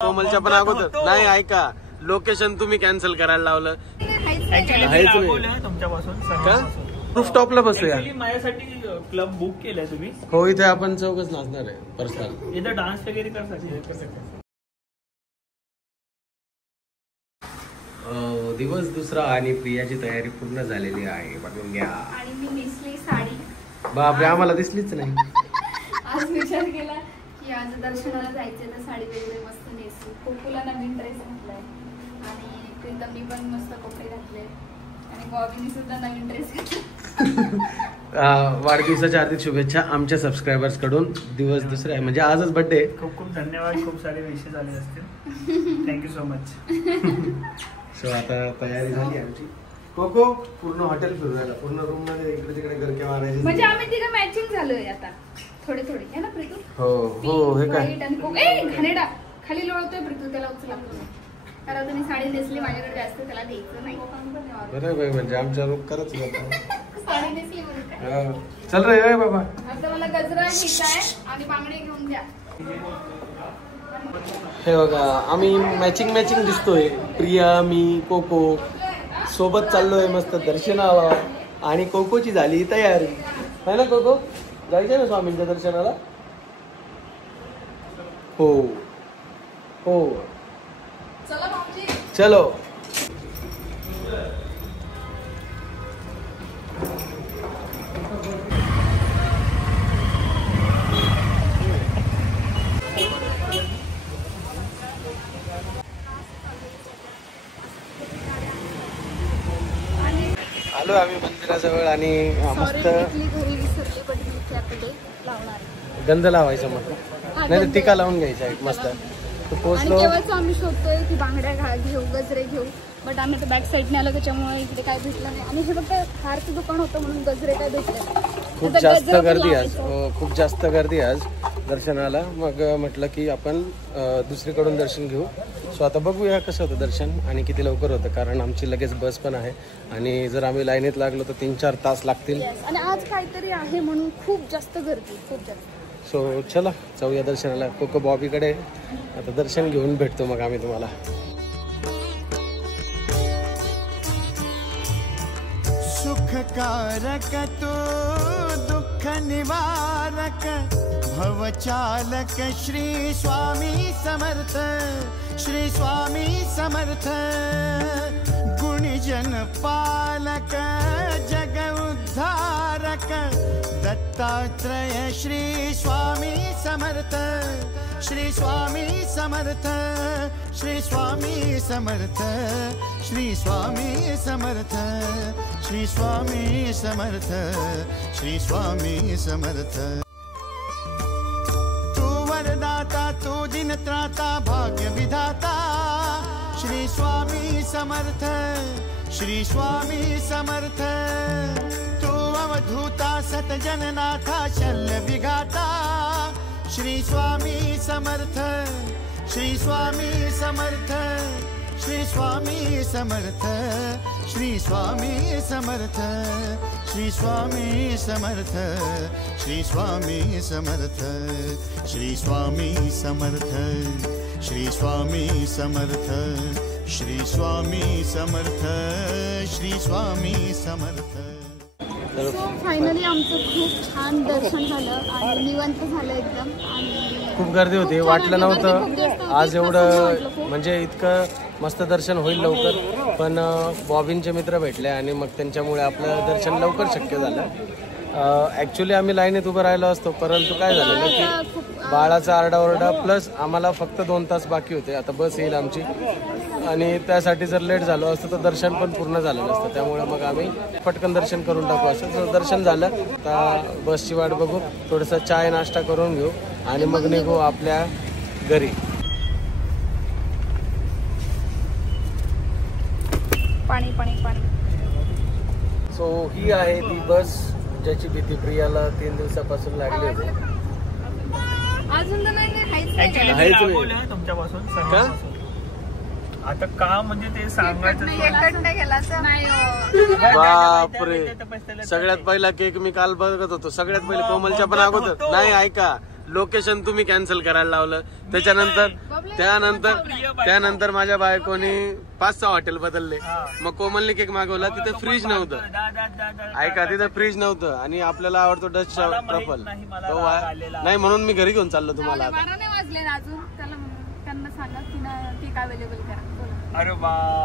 कोमलच्या पण अगोदर नाही, ऐका लोकेशन तुम्ही कॅन्सल करायला लावलं. तुमच्यापासून रूफटॉपला बसूया. माझ्यासाठी क्लब बुक केलाय तुम्ही? हो, इथे आपण चौकच नाचणार आहे पर्सनल. इथे डान्स वगैरे करतात. दिवस दुसरा आणि प्रियाची तयारी पूर्ण झालेली आहे, बघून घ्या. आणि मी नेसली साडी. बापरे, आम्हाला दिसलीच नाही. आज विचार केला की आज दर्शनाला जायचंय तर साडी वगैरे मस्त नेसू. कोकुला नवीन ड्रेस घातलाय आणि प्रीतमनी पण मस्त कपडे घातले आणि बॉबीनी सुद्धा नवीन ड्रेस घातला. वाढदिवसाच्या हार्दिक शुभेच्छा आमच्या सबस्क्रायबर्स कडून. दिवस दुसरा आहे म्हणजे आजच बर्थडे. खूप खूप धन्यवाद. खूप सारे विशेष झाले असतील. Thank you so much. सो आता तयारी झाली आमची. कोको पूर्ण हॉटेल फिरवायला, पूर्ण रूम मध्ये इकडे तिकडे गरके मारायचे. म्हणजे आम्ही तिघं मॅचिंग झालोय आता थोडे थोडे है ना प्रीतू? हो हो. हे काय घाणेडा खाली लोळतोय प्रीतू, त्याला उचला. कारण तुम्ही साडी नेसली, माझ्याकडे जास्त त्याला द्यायचं नाही. बरं बाई, म्हणजे आमच्या रूम करत साडी नेसली म्हणून चल रे बाबा. आता मला गजरा घ्यायचा आहे आणि बांगडे घेऊन द्या. हे बघा, आम्ही मॅचिंग दिसतोय. प्रिया, मी, कोको सोबत चाललोय मस्त दर्शनाला. आणि कोकोची झाली तयारी है ना कोको? जायचंय ना स्वामींच्या दर्शनाला? हो हो, चलो. आलो आम्ही मंदिराजवळ आणि मस्त गंध लावायचं म्हटलं, नाही तर टिका लावून घ्यायचा एक मस्त. पोहोचलो. आम्ही शोधतोय की बांगड्या घेऊ, गजरे घेऊ, बट आम्ही आता बॅक साईडने आलो त्याच्यामुळे इकडे काय भेटलं नाही. आणि हे फक्त हारचं दुकान होतं म्हणून गजरे काय भेटले. खूप जास्त गर्दी आज, खूप जास्त गर्दी आज दर्शनाला. मग म्हटलं की आपण दुसरीकडून दर्शन घेऊ. सो आता बघूया कसं होतं दर्शन आणि किती लवकर होतं, कारण आमची लगेच बस पण आहे आणि जर आम्ही लाईनीत लागलो तर 3-4 तास लागतील. आणि आज काहीतरी आहे म्हणून खूप जास्त गर्दी, खूप जास्त. सो चला जाऊया दर्शनाला. कोको बॉबीकडे आता दर्शन घेऊन भेटतो मग आम्ही तुम्हाला. सुखकारक तू दुःख निवारक भवचालक श्री स्वामी समर्थ, श्री स्वामी समर्थ. गुणजन पालक जग उद्धारक दत्तात्रय श्री स्वामी समर्थ, श्री स्वामी समर्थ, श्री स्वामी समर्थ, श्री स्वामी समर्थ, श्री स्वामी समर्थ, श्री स्वामी समर्थ. तू वरदाता, तू दिनत्राता, भाग्य विधाता, श्री स्वामी समर्थ, श्री स्वामी समर्थ. तू अवधूता सतजननाथा, शल्य विघाता, श्री स्वामी समर्थ, श्री स्वामी समर्थ, श्री स्वामी समर्थ, श्री स्वामी समर्थ, श्री स्वामी समर्थ, श्री स्वामी समर्थ, श्री स्वामी समर्थ, श्री स्वामी समर्थ, श्री स्वामी समर्थ, श्री स्वामी समर्थ. सो फायनली आमचं खूप छान दर्शन झालं आणि निवांत झालं एकदम. आणि खूप गर्दी होती, वाटलं नव्हतं आज एवढं म्हणजे इतकं मस्त दर्शन होईल लवकर. पण बॉबींचे मित्र भेटले आणि मग त्यांच्यामुळे आपलं दर्शन लवकर शक्य झालं. ॲक्च्युली आम्ही लाईनीत उभं राहिलो असतो, परंतु काय झालेलं की बाळाचा आरडाओरडा प्लस आम्हाला फक्त 2 तास बाकी होते. आता बस येईल आमची आणि त्यासाठी जर लेट झालो असतं तर दर्शन पण पूर्ण झालं नसतं. त्यामुळे मग आम्ही पटकन दर्शन करून टाकू. असं दर्शन झालं. आता बसची वाट बघू, थोडंसं चाय नाश्ता करून घेऊ आणि मग निघू आपल्या घरी. पाणी पाणी पाणी. सो ही आहे ती बस ज्याची भीती प्रियाला 3 दिवसापासून लागली होती. अजून तर नाही तुमच्यापासून का? आता का म्हणजे ते सांगायचं बापरे. सगळ्यात पहिला केक मी काल बघत होतो. सगळ्यात पहिले कोमलच्या पण अगोदर नाही, ऐका लोकेशन तुम्ही कॅन्सल करायला लावलं. त्यानंतर माझ्या बायकोने 5-6 हॉटेल बदलले. मग कोमलने केक मागवला, तिथे फ्रीज नव्हतं. ऐका, तिथे फ्रीज नव्हतं आणि आपल्याला आवडतो डच ट्रफल तो नाही, म्हणून मी घरी घेऊन चाललो तुम्हाला. आता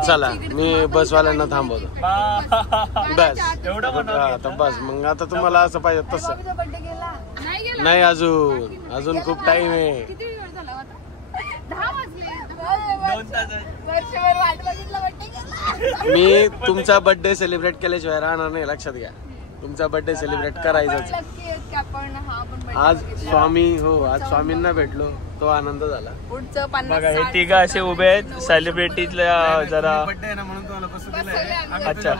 चला मी बसवाल्यांना थांबवतो. बस बस मग आता तुम्हाला असं पाहिजे तसं नाही, अजून खूप टाइम आहे. मी तुमचा बर्थडे सेलिब्रेट केल्याशिवाय राहणार नाही, लक्षात घ्या. तुमचा बर्थडे सेलिब्रेट करायचाच. आज स्वामींना भेटलो, तो आनंद झाला. बघा हे तिघं असे उभे आहेत सेलिब्रिटीतल्या जरा. अच्छा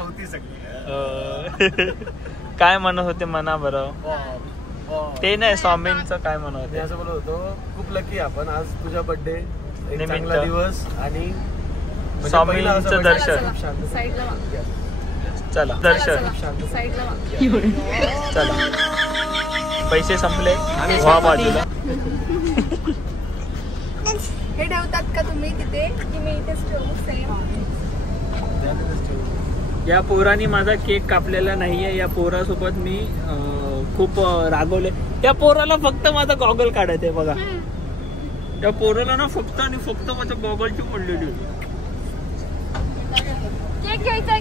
काय म्हणत होते म्हणा बरं. ते नाही, स्वामींचं काय म्हणत होते. असं बोलत होतो, खूप लकी आपण आज तुझ्या बर्थडे चांगला दिवस आणि स्वामींचं दर्शन. चला दर्शन. चला पैसे संपले व्हा बाजूला. हे ठेवतात का तुम्ही तिथे की मी इथेच ठेवू? सेम. या पोरानी माझा केक कापलेला नाहीये. या पोरासोबत मी खूप रागवले. त्या पोराला फक्त माझा गॉगल काढायचा आहे बघा. त्या पोराला ना फक्त आणि फक्त माझ्या गॉगलची पडलेली होती.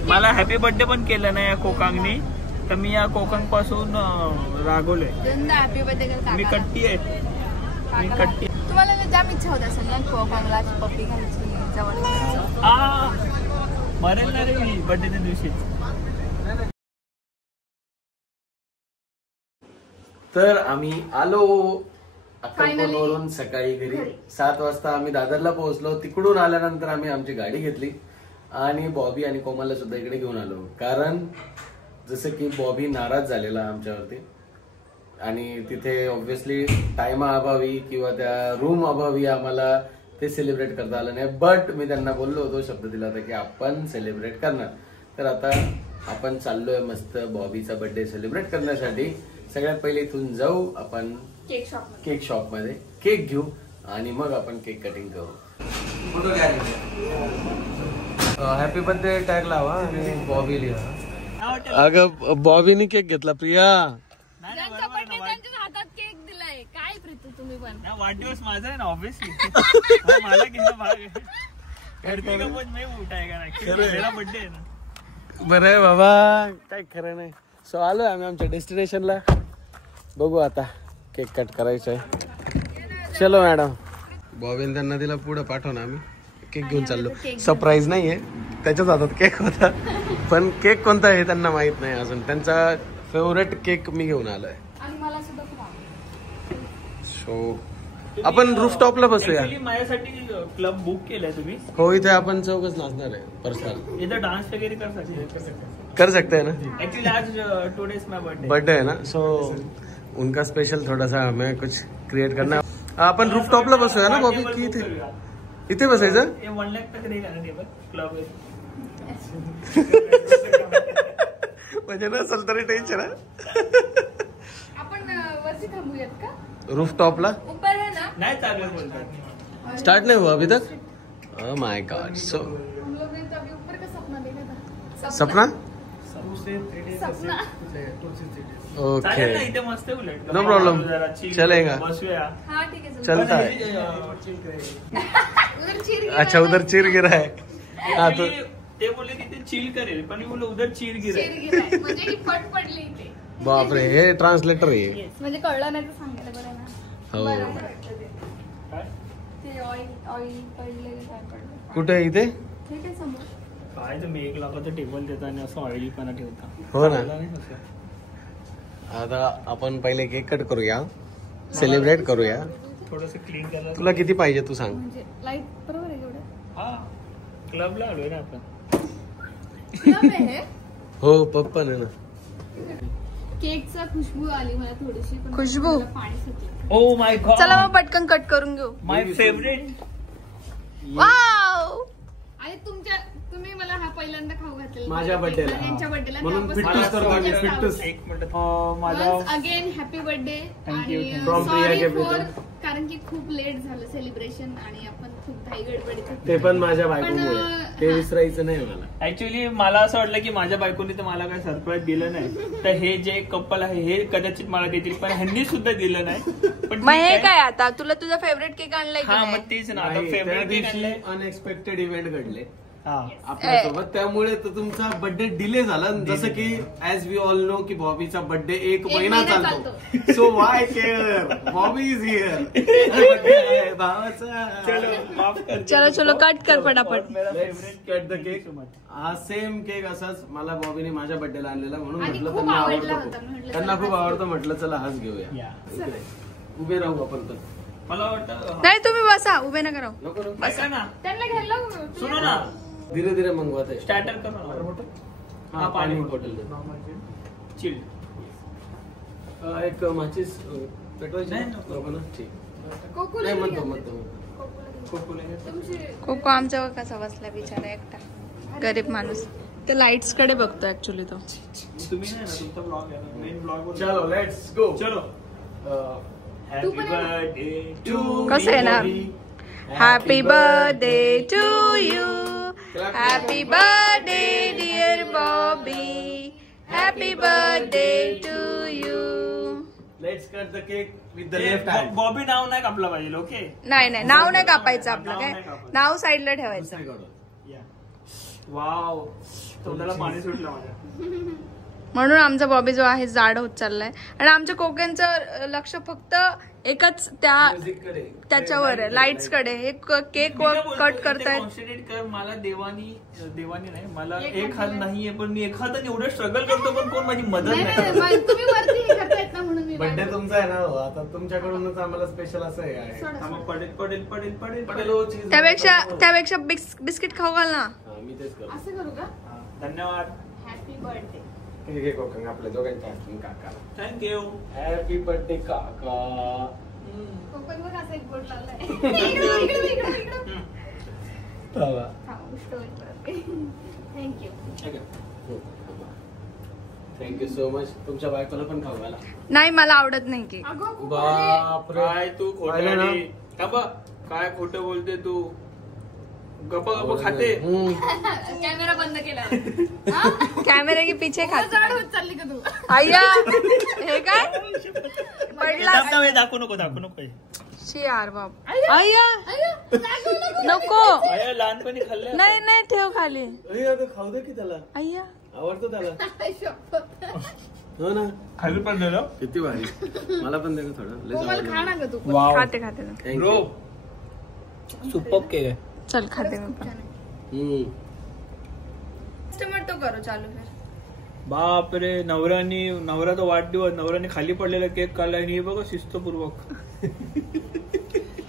मला हॅपी बर्थडे पण केलं नाही या कोकांगनी, तर मी या कोकांग पासून रागवले. मी कट्टी आहे, मी कट्टी. तुम्हाला जाम इच्छा होत असेल ना कोकांगला पप्पी घ्यायची जवळ. मरेल ना रे मी बर्थडेच्या दिवशी. तर आम्ही आलो अक्कलकोटवरून सकाळी घरी 7 वाजता. आम्ही दादरला पोहोचलो. तिकडून आल्यानंतर आम्ही आमची गाडी घेतली आणि बॉबी आणि कोमलला सुद्धा इकडे घेऊन आलो. कारण जसं की बॉबी नाराज झालेला आमच्यावरती आणि तिथे ऑब्व्हियसली टाइम अभावी किंवा त्या रूम अभावी आम्हाला ते सेलिब्रेट करता आलं नाही. बट मी त्यांना बोललो होतो, शब्द दिला होता की आपण सेलिब्रेट करणार. तर आता आपण चाललोय मस्त बॉबीचा बर्थडे सेलिब्रेट करण्यासाठी. सगळ्यात पहिले इथून जाऊ आपण केक शॉप मध्ये, केक घेऊ आणि मग आपण केक कटिंग करू. हॅपी बर्थडे टॅग लावा आणि बॉबी लिहा. अगं बॉबीने केक घेतला प्रिया. हातात केक दिलाय काय प्रीतू तुम्ही पण. वाढदिवस माझा आहे ना ऑब्व्हियसली. मला घेणं भाग आहे. बर्थडे आहे ना. बरं आहे बाबा, काय खरं नाही. सो आलोय आम्ही आमच्या डेस्टिनेशनला. बघू आता केक कट करायचं आहे. चलो मॅडम. बॉबीने त्यांना दिला, पुढे पाठवून आम्ही केक घेऊन चाललो. सरप्राईज नाहीये, त्याच्याच हातात केक होता पण केक कोणता आहे त्यांना माहित नाही अजून. त्यांचा फेवरेट केक मी घेऊन आलोय. सो आपण रूफटॉपला बसूया. माझ्यासाठी क्लब बुक केलाय तुम्ही? हो, इथे आपण चौकच नाचणार आहे पर्सनल. इधर डांस वगैरे कर सकते हैं ना. एक्चुअली आज टुडेज माय बर्थडे है ना, सो उनका स्पेशल थोड़ा सा हमें कुछ क्रिएट करना है. आपण रूफटॉपला बसूया ना बॉबी की इथे बसायचं? 1 लाख तक रहेगा ना टेबल क्लब. म्हणजे नसेल तरी टेन्शन आहे. आपण वरती थांबूयात का रूफटॉपला? ऊपर है ना. नाही चालू बोलतात. स्टार्ट नहीं हुआ अभी तक. Oh my God. सो हम लोग ने तो अभी ऊपर का सपना देखा था. सपना सपना. ओके, इथे मस्त उलट नो प्रॉब्लम, चलेगा. बसूया. हाँ ठीक है चलता है. उधर चीर अच्छा, उधर चीर गिरा है. हाँ तो ते बोलले की ते चिल करेल, पण मी बोललो उधर चीर गिराय. म्हणजे ही फट पडली इथे. बापरे, हे ट्रान्सलेटर आहे. म्हणजे कळलं नाही तर सांगायला बरं ना. हो. ते ऑइल पडले काय पडलं. कुठे इथे? ठीक आहे समोर. काय तुम्ही 1 लाखाचं टेबल देता आणि असं ऑइलीपणा ठेवता. हो ना. आता आपण पहिले केक कट करूया, सेलिब्रेट करूया. थोडस क्लीन करायला. तुला किती पाहिजे तू सांग. म्हणजे लाईट बरोबर आहे एवढं. हा क्लबला आलोय ना आपण. हो पप्पा आहे ना. केकचा खुशबू आली मला थोडीशी, पण खुशबू? मला पाणी सुटलं. Oh my God. चला मग पटकन कट करून घेऊ. माय फेवरेट. वाव. आणि तुम्ही मला हा पहिल्यांदा खाऊ घातला. घातलेलं माझ्या birthday-ला, यांच्या हा. बर्थडेला म्हणून फिट्टूस करतो आम्ही, फिट्टूस. एक मिनिट माझा again happy birthday Thank you, आणि thank you. From Priya sorry Capital. For कारण की खूप लेट झालं सेलिब्रेशन आणि आपण खूप घाई गडबडीत होतो. ते पण माझ्या बायकोमुळे, पण, ते हा. विसरायचं नाही मला. ऍक्च्युली मला असं वाटलं की माझ्या बायकोने तर मला काही सरप्राईज दिलं नाही, तर हे जे कपल आहे हे कदाचित मला देतील, पण ह्यांनी सुद्धा दिलं नाही. पण मग हे ठीक आहे. काय आता तुला तुझा फेवरेट केक आणलाय की हा नाही? मग तेच ना, आता नाही, त्या फेवरेट केक दिवशी आणलंय. अनएक्सपेक्टेड इव्हेंट घडले हा आपल्यासोबत, त्यामुळे तर तुमचा बर्थडे डिले झाला. जसं की ऍज वी ऑल नो की बॉबीचा बर्थडे एक महिना महिना चालतो. So Y care, Bobby is here. भावाचा चलो माफ कर. चलो चलो कट कर पटापट. मेरा Let's favorite cut the Thank you cake. so much. हा सेम केक असाच मला बॉबीने माझ्या बर्थडेला आणलेला, म्हणून आणि म्हटलं खूप त्यांना आवडला आवडतो होता. खूप. म्हटलं त्यांना चला खूप हाच आवडतं, म्हटलं चला हाच घेऊया. Yeah. इकडे. उभे राहू आपण तर. मला वाटतं नाही तुम्ही बसा, उभे नका राहू. नको नको. बसा ना, त्यांना घ्यायला सुनो ना, धीरे धीरे मंगवत आहे. स्टार्टर करो ना. हा पाणी बॉटल दे. चिल. एक माचीस पेटवायची नाही, ना? नको. नको ना? ठीक. कोकोला नाही घ्या. म्हणतो. कोकोला घ्या. तुमची कोको आमच्यावर कसा बसला बिचारा एकटा, गरीब माणूस. ते लाईट्स कडे बघतो ऍक्च्युली तो. तुम्ही नाही ना, तुमचा ब्लॉग आहे, मेन ब्लॉग. चलो लेट्स गो. चलो. तू हॅपी पण आहे ना? बर्थडे टू कसं आहे ना? Happy birthday to you, happy birthday dear Bobby, happy birthday to you. Let's cut the cake with the left hand. Bobby नाव नाही कापला पाहिजे. ओके. नाही नाही नाव नाही कापायचं आपलं, नाव काय नाही कापायचं. नाव साईडला ठेवायचं. वाव, तोंडाला पाणी सुटलं माझ्या. म्हणून आमचा बॉबी जो आहे जाड होत चाललाय, आणि आमच्या कोक्यांचं लक्ष फक्त एकच त्याच्यावर आहे, लाईट्स कडे. हे केक कट करतायत. कॉन्सन्ट्रेट कर. मला देवानी नाही, मला एक हात नाहीये, पण मी एक हातात एवढं स्ट्रगल करतो, पण कोण माझी मदत नाही नाही नाही, करत. तुम्ही वरती हे करतायत ना म्हणून मी बर्थडे बाहेर. तुमचा आहे ना हो, आता तुमच्याकडूनच आम्हाला स्पेशल असं हे आहे. सोडा, हा, मग सोडा. पडेल पडेल पडेल पडेल पटेल पडेल. हो, cheese. त्यापेक्षा बिस्किट खाऊ घाल ना. हा, मी तेच करतो. असं करू का? हा, धन्यवाद. Happy birthday. हे घे कोकण आपल्या दोघांच्या हातून काका. थँक्यू. हॅपी बर्थडे काका. कोकण बघ असं एक बोट लावलाय. इकडे. तवा. थँक्यू. Thank you so much. तुमच्या बायकोला पण खाऊ घाला. नाही मला आवडत नाही केक. अगं खूप बापरे. काय तू पाहिलं ना? खोटं थांबा, काय खोटं बोलते तू? गप्पा गप्पा खाते. कॅमेरा बंद केला. कॅमेरे के पीछे जाड खाते. होत चालली का तू? अय्या हे काय पडला. दाखवू नको शी यार बाप. अय्या नको. अय्या, लहानपणी खाल्लं. नाही नाही ठेव खाली. अरे आता खाऊ दे की त्याला, अय्या आवडतं त्याला. शपथ. हो ना, खाली पडलेलं. किती भारी. मला पण दे ना थोडं. लय कोमल खा ना ग तू पण. वाव, खाते खाते. ब्रो, सुपर केक आहे. चल खाते मी खूप पण. छान आहे. कस्टमर तो करो चालू फिर. बापरे, नवऱ्याचा वाढदिवस, नवऱ्याने खाली पडलेला केक काढला, आणि हे बघा शिस्तपूर्वक.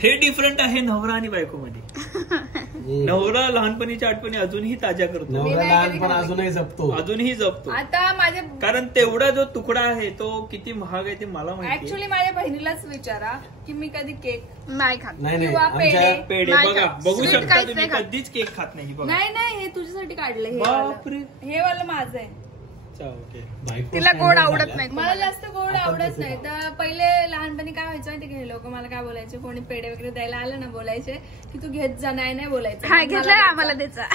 हे डिफरंट आहे नवरा आणि बायको मध्ये. नवरा लहानपणीच्या आठवणी अजूनही ताज्या करतो, नवरा लहानपण अजूनही जपतो. आता माझ्या कारण तेवढा जो तुकडा आहे तो किती महाग आहे ते मला माहिती. ऍक्च्युली माझ्या बहिणीलाच विचारा की मी कधी केक नाही खात नाही, नाही, किंवा आमच्या पेढे पेढे नाही बघा, खात. बघू Sweet शकता काहीच तुम्ही, नाही खात. कधीच केक खात नाही. बघा, नाही नाही हे तुझ्यासाठी काढलं. हे बापरे. वालं. हे वालं माझं आहे. अच्छा, ओके. बायको तिला गोड standard आवडत झाल्या. नाही. मला जास्त गोड आवडत नाही. तर पहिले लहानपणी काय व्हायचं माहिती का, हे लोक मला काय बोलायचे, कोणी पेढे वगैरे द्यायला आलं ना, बोलायचे की तू घेत जा. नाही बोलायचं. घेतलं आम्हाला द्यायचा.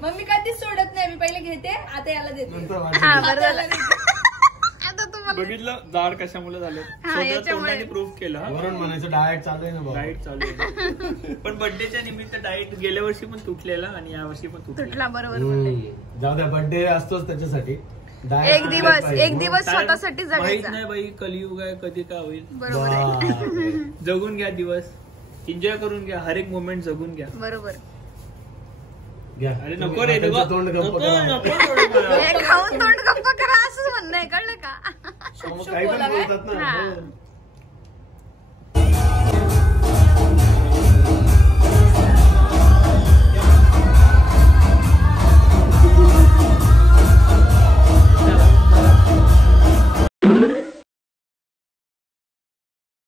मग मी कधीच सोडत नाही. मी पहिले घेते, आता याला देते. नंतर माझी. हा बरं झालं. आता तुम्हाला बघितलं जाड कशामुळे झालं, स्वतः याच्यामुळे. तोंडाने प्रूव्ह केलं. वरून म्हणायचं डाएट चालू आहे ना बाबा. डाएट चालू आहे. पण बर्थडेच्या निमित्त डाएट गेल्या वर्षी पण तुटलेला आणि या वर्षी पण तुटलेला. तुटला बरोबर बोलले. जाऊ द्या, बर्थडे असतोच त्याच्यासाठी. Diet एक करायला दिवस पाहिजे. एक दिवस स्वतःसाठी माहित जगायचा. नाही बाई, कलियुग आहे, कधी काय होईल. बरोबर आहे. बापरे. जगून घ्या दिवस, एन्जॉय करून घ्या, हर एक मोमेंट जगून घ्या. बरोबर. घ्या. अरे नको रे, त्यांचं तोंड गप्प करा. नको. हे खाऊन तोंड गप्प करा असं म्हणणं आहे, कळलं का? मग काही पण बोलतात ना. हा. हो.